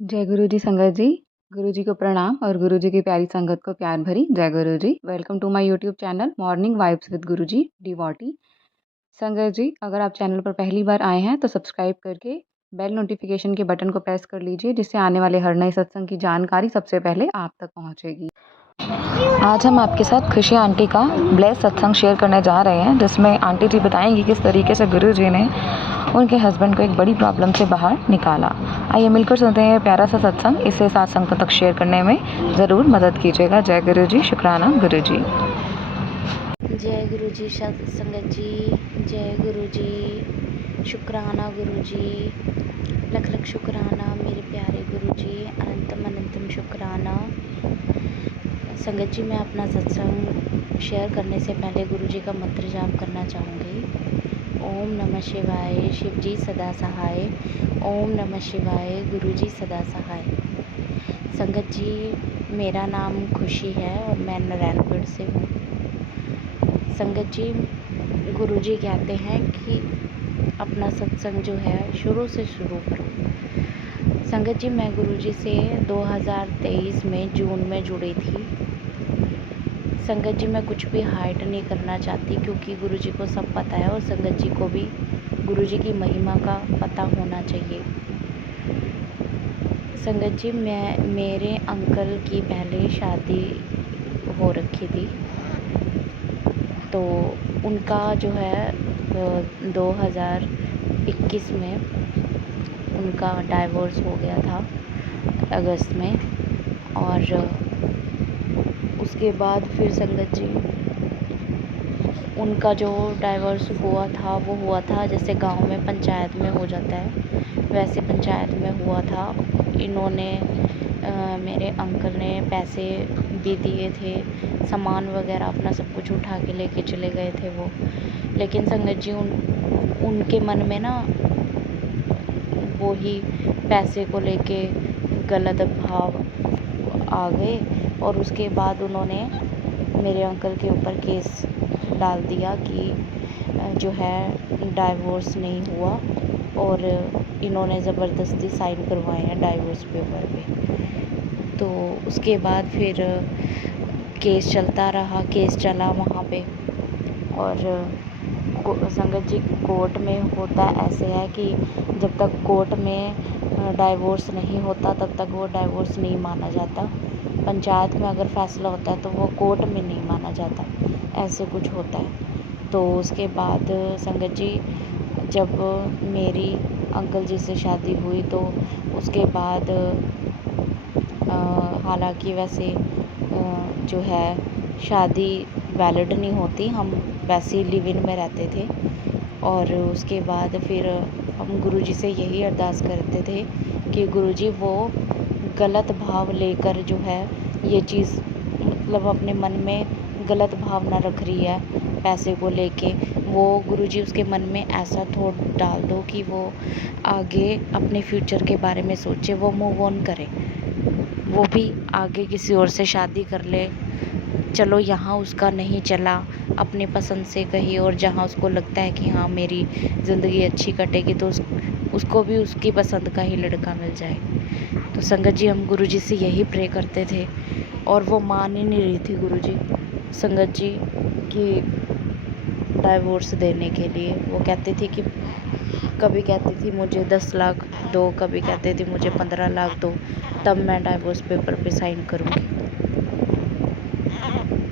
जय गुरु जी संगत जी। गुरु जी को प्रणाम और गुरु जी की प्यारी संगत को प्यार भरी जय Guru ji. Welcome to my YouTube channel morning vibes with Guru ji डिवॉटी। संगत जी, अगर आप चैनल पर पहली बार आए हैं तो सब्सक्राइब करके बेल नोटिफिकेशन के बटन को प्रेस कर लीजिए, जिससे आने वाले हर नए सत्संग की जानकारी सबसे पहले आप तक पहुंचेगी। आज हम आपके साथ खुशी आंटी का ब्लेस सत्संग शेयर करने जा रहे हैं, जिसमें आंटी जी बताएंगी किस तरीके से गुरु जी ने उनके हस्बैंड को एक बड़ी प्रॉब्लम से बाहर निकाला। आइए मिलकर सुनते हैं प्यारा सा सत्संग। इसे सात संगतों तक शेयर करने में ज़रूर मदद कीजिएगा। जय गुरु जी, शुक्राना गुरु जी। जय गुरु जी संगत जी, जय गुरु जी, शुक्राना गुरु जी, लख लख शुक्राना मेरे प्यारे गुरु जी, अनंतम अनंतम शुक्राना। संगत जी, मैं अपना सत्संग शेयर करने से पहले गुरु जी का मंत्र जाप करना चाहूँगी। ओम नमः शिवाय, शिव जी सदा सहाय। ओम नमः शिवाय, गुरु जी सदा सहाय। संगत जी, मेरा नाम खुशी है और मैं नारायणगढ़ से हूँ। संगत जी, गुरु जी कहते हैं कि अपना सत्संग जो है शुरू से शुरू करो। संगत जी, मैं गुरु जी से 2023 में जून में जुड़ी थी। संगत जी, मैं कुछ भी हाइड नहीं करना चाहती, क्योंकि गुरु जी को सब पता है और संगत जी को भी गुरु जी की महिमा का पता होना चाहिए। संगत जी, मेरे अंकल की पहले शादी हो रखी थी, तो उनका जो है 2021 में उनका डाइवोर्स हो गया था अगस्त में। और उसके बाद फिर संगत जी, उनका जो डाइवोर्स हुआ था वो हुआ था जैसे गांव में पंचायत में हो जाता है, वैसे पंचायत में हुआ था। इन्होंने मेरे अंकल ने पैसे भी दिए थे, सामान वगैरह अपना सब कुछ उठा के लेके चले गए थे वो। लेकिन संगत जी, उनके मन में ना वो ही पैसे को लेके गलत भाव आ गए, और उसके बाद उन्होंने मेरे अंकल के ऊपर केस डाल दिया कि जो है डाइवोर्स नहीं हुआ, और इन्होंने ज़बरदस्ती साइन करवाए हैं डाइवोर्स पेपर पे। तो उसके बाद फिर केस चलता रहा, केस चला वहाँ पे। और संगत जी, कोर्ट में होता ऐसे है कि जब तक कोर्ट में डाइवोर्स नहीं होता तब तक वो डाइवोर्स नहीं माना जाता। पंचायत में अगर फैसला होता है तो वो कोर्ट में नहीं माना जाता, ऐसे कुछ होता है। तो उसके बाद संगत जी, जब मेरी अंकल जी से शादी हुई तो उसके बाद हालांकि वैसे जो है शादी वैलिड नहीं होती, हम वैसे ही लिव इन में रहते थे। और उसके बाद फिर हम गुरुजी से यही अरदास करते थे कि गुरुजी वो गलत भाव लेकर जो है ये चीज़, मतलब अपने मन में गलत भावना रख रही है पैसे को लेके, वो गुरुजी उसके मन में ऐसा थॉट डाल दो कि वो आगे अपने फ्यूचर के बारे में सोचे, वो मूव ऑन करे, वो भी आगे किसी और से शादी कर ले। चलो यहाँ उसका नहीं चला, अपने पसंद से कहीं और जहाँ उसको लगता है कि हाँ मेरी ज़िंदगी अच्छी कटेगी, तो उसको भी उसकी पसंद का ही लड़का मिल जाए। तो संगत जी, हम गुरुजी से यही प्रे करते थे, और वो मान ही नहीं रही थी गुरुजी संगत जी कि डाइवोर्स देने के लिए। वो कहती थी कि कभी कहती थी मुझे 10 लाख दो, कभी कहते थे मुझे 15 लाख दो, तब मैं डाइवोर्स पेपर पे साइन करूँगी।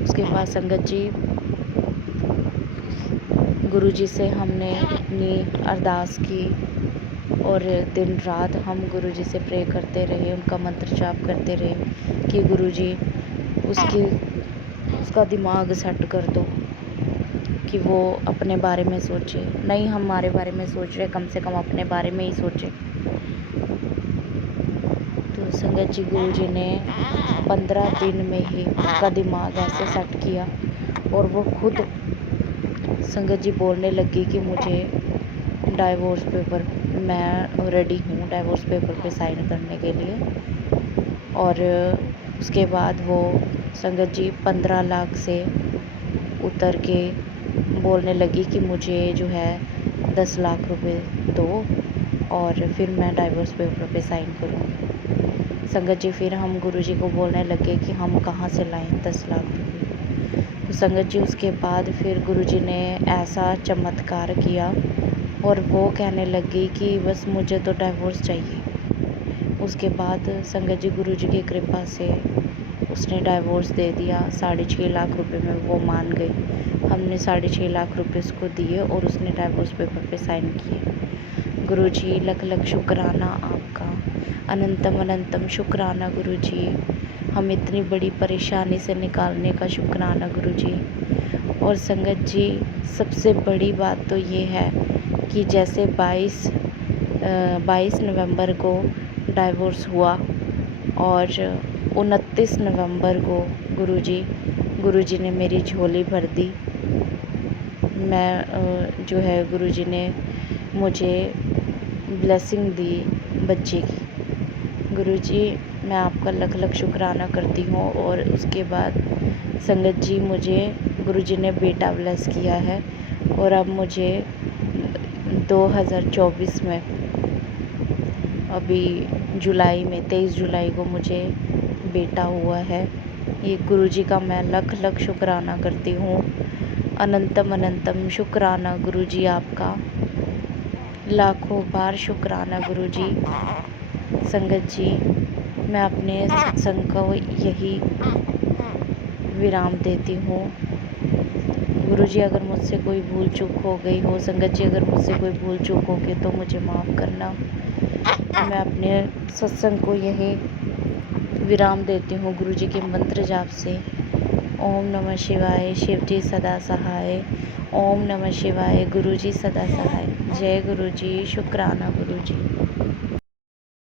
उसके बाद संगत जी, गुरुजी से हमने अपनी अरदास की, और दिन रात हम गुरुजी से प्रे करते रहे, उनका मंत्र जाप करते रहे कि गुरुजी उसका दिमाग सेट कर दो, कि वो अपने बारे में सोचे, नहीं हमारे बारे में सोच रहे, कम से कम अपने बारे में ही सोचे। तो संगत जी, गुरुजी ने 15 दिन में ही उसका दिमाग ऐसे सेट किया, और वो खुद संगत जी बोलने लगी कि मुझे डाइवोर्स पेपर, मैं रेडी हूँ डाइवोर्स पेपर पे साइन करने के लिए। और उसके बाद वो संगत जी 15 लाख से उतर के बोलने लगी कि मुझे जो है 10 लाख रुपए दो, और फिर मैं डाइवोर्स पेपर पे साइन करूँगी। संगत जी फिर हम गुरुजी को बोलने लगे कि हम कहाँ से लाएं 10 लाख रुपए। तो संगत जी उसके बाद फिर गुरुजी ने ऐसा चमत्कार किया और वो कहने लगी कि बस मुझे तो डिवोर्स चाहिए। उसके बाद संगत जी गुरुजी की कृपा से उसने डिवोर्स दे दिया। 6.5 लाख रुपए में वो मान गई। हमने 6.5 लाख रुपए उसको दिए और उसने डिवोर्स पेपर पे साइन किए। गुरुजी लख लख शुक्राना आपका, अनंतम अनंतम शुक्राना गुरुजी, हम इतनी बड़ी परेशानी से निकालने का शुक्राना गुरुजी। और संगत जी सबसे बड़ी बात तो ये है कि जैसे 22 नवंबर को डिवोर्स हुआ और 29 नवंबर को गुरुजी ने मेरी झोली भर दी। मैं जो है गुरुजी ने मुझे ब्लेसिंग दी बच्चे की। गुरुजी मैं आपका लख लख शुक्राना करती हूँ। और उसके बाद संगत जी मुझे गुरुजी ने बेटा ब्लेस किया है और अब मुझे 2024 में अभी जुलाई में 23 जुलाई को मुझे बेटा हुआ है। ये गुरुजी का मैं लख लख शुक्राना करती हूँ। अनंतम अनंतम शुक्राना गुरुजी आपका, लाखों बार शुक्राना गुरुजी। संगत जी मैं अपने सत्संग को यही विराम देती हूँ। गुरुजी अगर मुझसे कोई भूल चूक हो गई हो, संगत जी अगर मुझसे कोई भूल चूक हो गई तो मुझे माफ़ करना। मैं अपने सत्संग को यही विराम देती हूँ गुरुजी के मंत्र जाप से। ओम नमः शिवाय, शिवजी सदा सहाय। ओम नमः शिवाय, गुरुजी सदा सहाय। जय गुरुजी, शुक्राना गुरुजी।